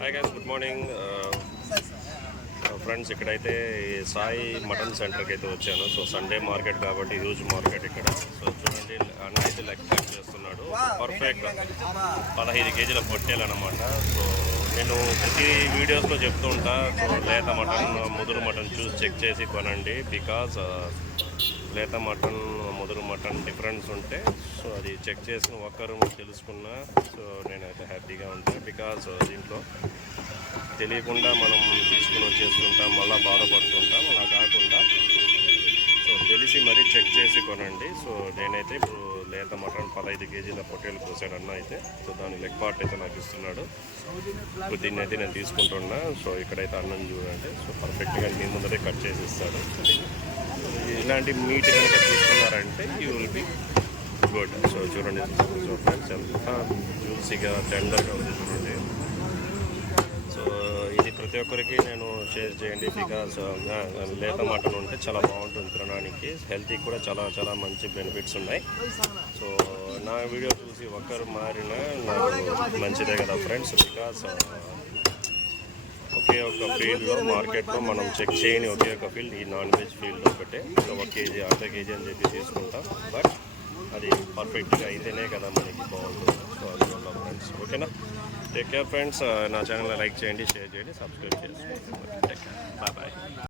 Hi guys, good morning friends. ఇక్కడైతే Sai mutton సెంటర్కి అయితే వచ్చాను. సో సండే మార్కెట్ కాబట్టి హ్యూజ్ మార్కెట్ ఇక్కడ. సో చూడండి, అన్న అయితే లెగ్ కట్ చేస్తున్నాడు. పర్ఫెక్ట్ 15 కేజీల పొట్టేలు అనమాట. సో నేను ప్రతి వీడియోస్లో చెప్తూ ఉంటా, సో లేత మటన్, ముదురు మటన్ చూసి చెక్ చేసి కొనండి. బికాజ్ లేత మటన్, ముదురు మటన్ డిఫరెన్స్ ఉంటే సో అది చెక్ చేసిన ఒక్కరు తెలుసుకున్నా సో నేనైతే హ్యాపీగా ఉంటాను. బికాజ్ దీంట్లో తెలియకుండా మనం తీసుకుని వచ్చేస్తుంటాం, మళ్ళీ బాధపడుతుంటాం. అలా కాకుండా సో తెలిసి మరీ చెక్ చేసి కొనండి. సో నేనైతే ఇప్పుడు లేత మటన్ 15 కేజీల పొట్టేలు కోసాడన్న అయితే. సో దాని లెగ్ పార్ట్ అయితే నాకు ఇస్తున్నాడు. సో దీన్ని అయితే నేను తీసుకుంటున్నా. సో ఇక్కడైతే అన్నం చూడండి, సో పర్ఫెక్ట్గా మీ ముందరే కట్ చేసి ఇస్తాడు. ఇలాంటి మీట్ కనుక తీసుకున్నారంటే you will be good. So చూడండి, సో ఫ్రెండ్స్ ఎంత జ్యూసీగా టెండర్గా ఉంది చూడండి. సో ఇది ప్రతి ఒక్కరికి నేను షేర్ చేయండి. బికాజ్ లేత మటన్ ఉంటే చాలా బాగుంటుంది తినడానికి. హెల్త్కి కూడా చాలా చాలా మంచి బెనిఫిట్స్ ఉన్నాయి. సో నా వీడియో చూసి ఒక్కరు మారినా నాకు మంచిదే కదా ఫ్రెండ్స్. బికాజ్ ఒకే ఒక ఫీల్డ్లో మార్కెట్లో మనం చెక్ చేయని ఒకే ఒక ఫీల్డ్ ఈ నాన్ వెజ్ ఫీల్డ్ ఒకటే. 1 కేజీ, అర్ధ కేజీ అని చెప్పి తీసుకుంటాం. బట్ అది పర్ఫెక్ట్గా అయితేనే కదా మనకి బాగుంటుంది. సో అందువల్ల ఫ్రెండ్స్, ఓకేనా? Take care friends. నా ఛానల్ లైక్ చేయండి, షేర్ చేయండి, సబ్స్క్రైబ్ చేసుకోండి. Take care, bye bye.